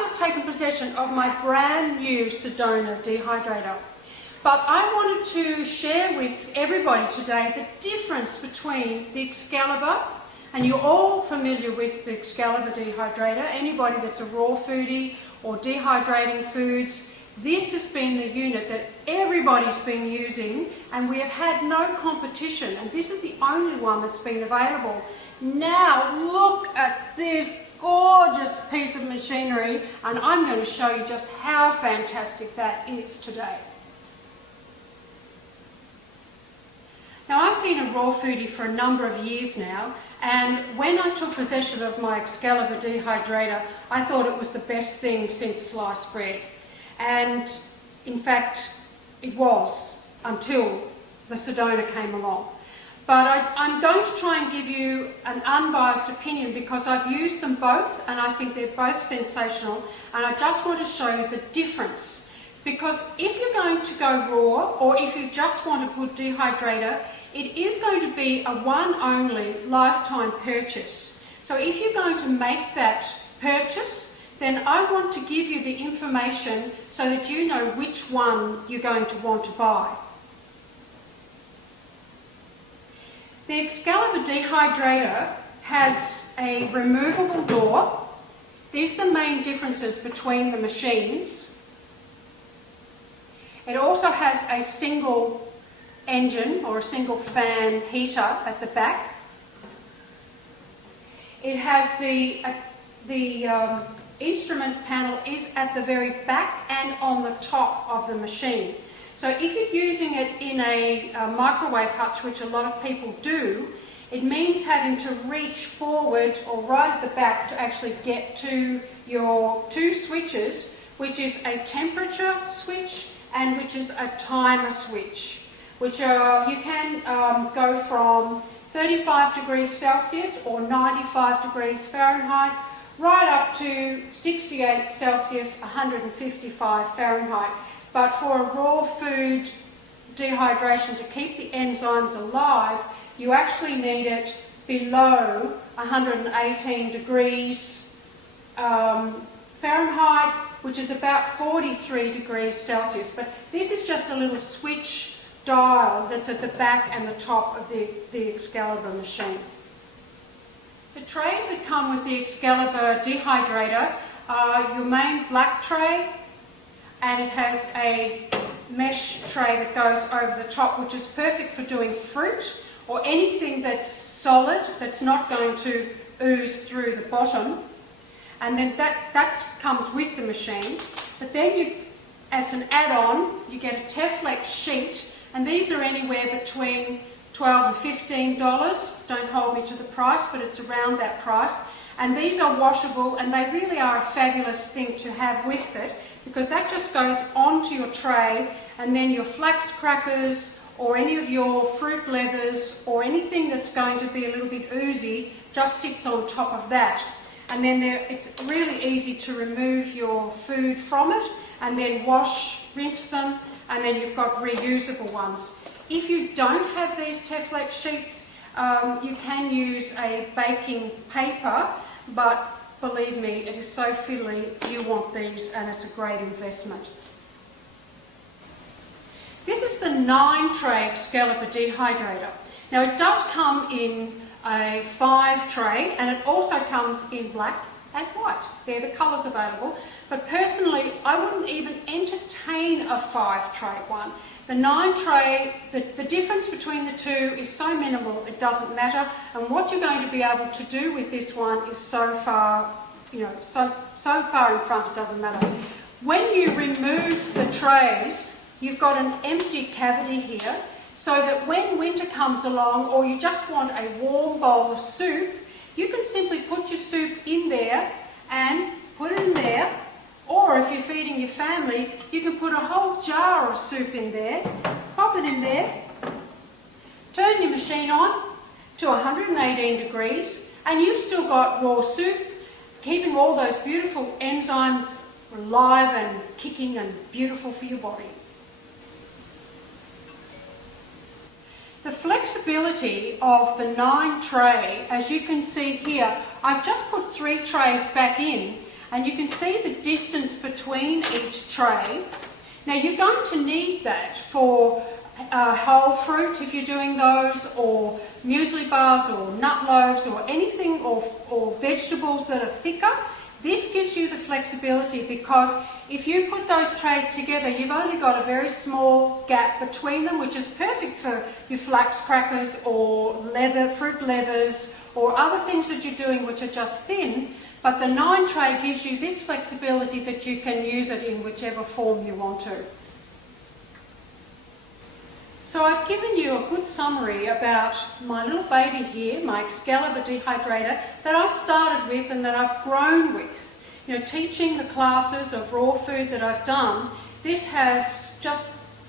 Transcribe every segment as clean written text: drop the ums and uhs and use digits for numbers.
just taken possession of my brand new Sedona Dehydrator. But I wanted to share with everybody today the difference between the Excalibur, and you're all familiar with the Excalibur Dehydrator. Anybody that's a raw foodie or dehydrating foods, this has been the unit that everybody's been using, and we have had no competition, and this is the only one that's been available. Now look at this gorgeous piece of machinery, and I'm going to show you just how fantastic that is today. Now, I've been a raw foodie for a number of years now, and when I took possession of my Excalibur Dehydrator, I thought it was the best thing since sliced bread. And in fact, it was until the Sedona came along. But I'm going to try and give you an unbiased opinion because I've used them both and I think they're both sensational, and I just want to show you the difference. Because if you're going to go raw, or if you just want a good dehydrator, it is going to be a one-only lifetime purchase. So if you're going to make that purchase, then I want to give you the information so that you know which one you're going to want to buy. The Excalibur Dehydrator has a removable door. These are the main differences between the machines. It also has a single engine or a single fan heater at the back. It has the instrument panel is at the very back and on the top of the machine. So if you're using it in a microwave hutch, which a lot of people do, it means having to reach forward or right at the back to actually get to your two switches, which is a temperature switch and which is a timer switch, which you can go from 35 degrees Celsius or 95 degrees Fahrenheit right up to 68 Celsius, 155 Fahrenheit. But for a raw food dehydration, to keep the enzymes alive, you actually need it below 118 degrees Fahrenheit, which is about 43 degrees Celsius. But this is just a little switch dial that's at the back and the top of the Excalibur machine. The trays that come with the Excalibur Dehydrator are your main black tray, and it has a mesh tray that goes over the top, which is perfect for doing fruit or anything that's solid, that's not going to ooze through the bottom. And then that comes with the machine. But then as an add-on, you get a Flax sheet, and these are anywhere between $12 and $15. Don't hold me to the price, but it's around that price. And these are washable, and they really are a fabulous thing to have with it, because that just goes onto your tray, and then your flax crackers or any of your fruit leathers or anything that's going to be a little bit oozy just sits on top of that. And then it's really easy to remove your food from it and then wash, rinse them, and then you've got reusable ones. If you don't have these Flax sheets, you can use a baking paper, but believe me, it is so fiddly, you want these, and it's a great investment. This is the 9-tray Excalibur Dehydrator. Now it does come in a 5-tray, and it also comes in black and white. They're the colours available, but personally I wouldn't even entertain a 5-tray one. The 9-tray, the difference between the two is so minimal it doesn't matter, and what you're going to be able to do with this one is so far, so far in front it doesn't matter. When you remove the trays, you've got an empty cavity here, so that when winter comes along or you just want a warm bowl of soup, you can simply put your soup in there and put it in there. Or if you're feeding your family, you can put a whole jar of soup in there, pop it in there, turn your machine on to 118 degrees, and you've still got raw soup, keeping all those beautiful enzymes alive and kicking and beautiful for your body. The flexibility of the 9-tray, as you can see here, I've just put 3 trays back in, And you can see the distance between each tray. Now you're going to need that for whole fruit if you're doing those, or muesli bars or nut loaves or anything, or vegetables that are thicker. This gives you the flexibility, because if you put those trays together, you've only got a very small gap between them, which is perfect for your flax crackers or fruit leathers or other things that you're doing which are just thin. But the 9 tray gives you this flexibility that you can use it in whichever form you want to. So I've given you a good summary about my little baby here, my Excalibur Dehydrator, that I started with and that I've grown with. You know, teaching the classes of raw food that I've done, this has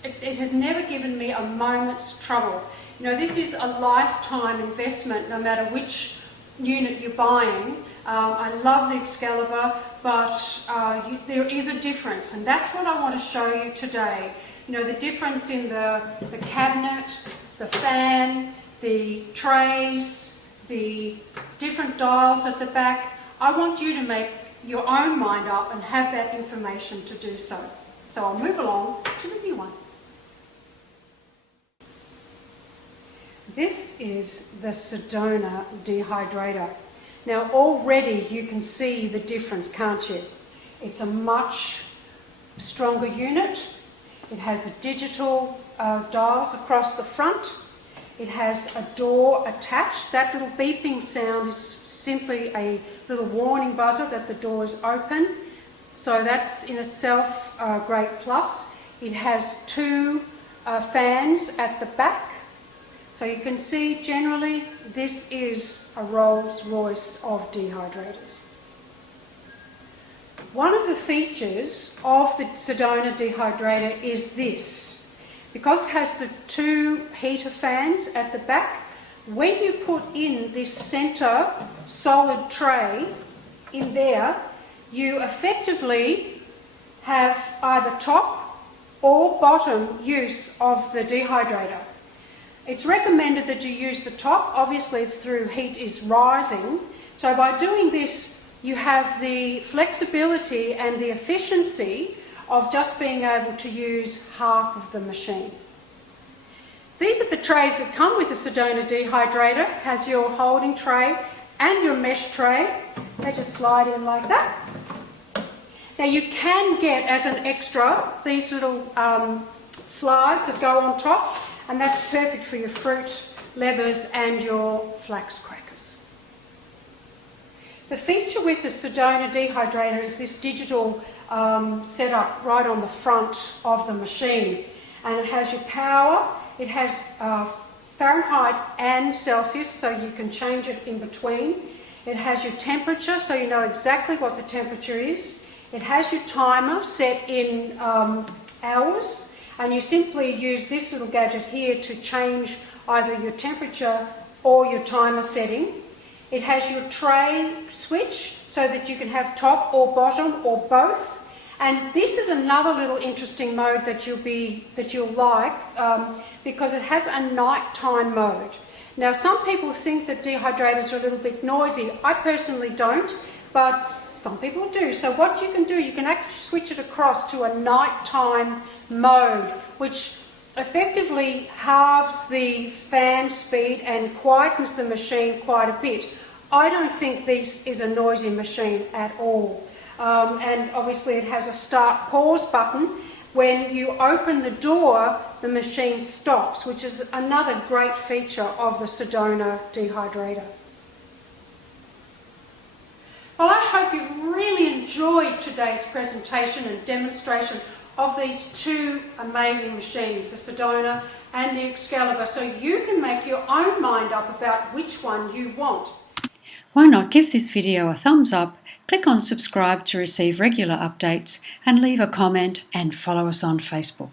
it has never given me a moment's trouble. You know, this is a lifetime investment no matter which unit you're buying. I love the Excalibur, but there is a difference, and that's what I want to show you today. You know, the difference in the cabinet, the fan, the trays, the different dials at the back. I want you to make your own mind up and have that information to do so. So I'll move along to the new one. This is the Sedona Dehydrator. Now already you can see the difference, can't you? It's a much stronger unit. It has the digital dials across the front. It has a door attached. That little beeping sound is simply a little warning buzzer that the door is open. So that's in itself a great plus. It has 2 fans at the back. So you can see generally this is a Rolls Royce of dehydrators. One of the features of the Sedona Dehydrator is this. Because it has the 2 heater fans at the back, when you put in this centre solid tray in there, you effectively have either top or bottom use of the dehydrator. It's recommended that you use the top, obviously through heat is rising. So by doing this, you have the flexibility and the efficiency of just being able to use half of the machine. These are the trays that come with the Sedona Dehydrator. It has your holding tray and your mesh tray. They just slide in like that. Now you can get as an extra these little slides that go on top, and that's perfect for your fruit, leathers and your flax crackers. The feature with the Sedona Dehydrator is this digital setup right on the front of the machine, and it has your power. It has Fahrenheit and Celsius, so you can change it in between. It has your temperature, so you know exactly what the temperature is. It has your timer set in hours, and you simply use this little gadget here to change either your temperature or your timer setting. It has your tray switch so that you can have top or bottom or both. And this is another little interesting mode that you'll like, because it has a nighttime mode. Now some people think that dehydrators are a little bit noisy. I personally don't, but some people do. So what you can do, you can actually switch it across to a nighttime mode, which effectively halves the fan speed and quietens the machine quite a bit. I don't think this is a noisy machine at all. And obviously it has a start-pause button. When you open the door, the machine stops, which is another great feature of the Sedona Dehydrator. Well, I hope you really enjoyed today's presentation and demonstration of these 2 amazing machines, the Sedona and the Excalibur, so you can make your own mind up about which one you want. Why not give this video a thumbs up, click on subscribe to receive regular updates, and leave a comment and follow us on Facebook.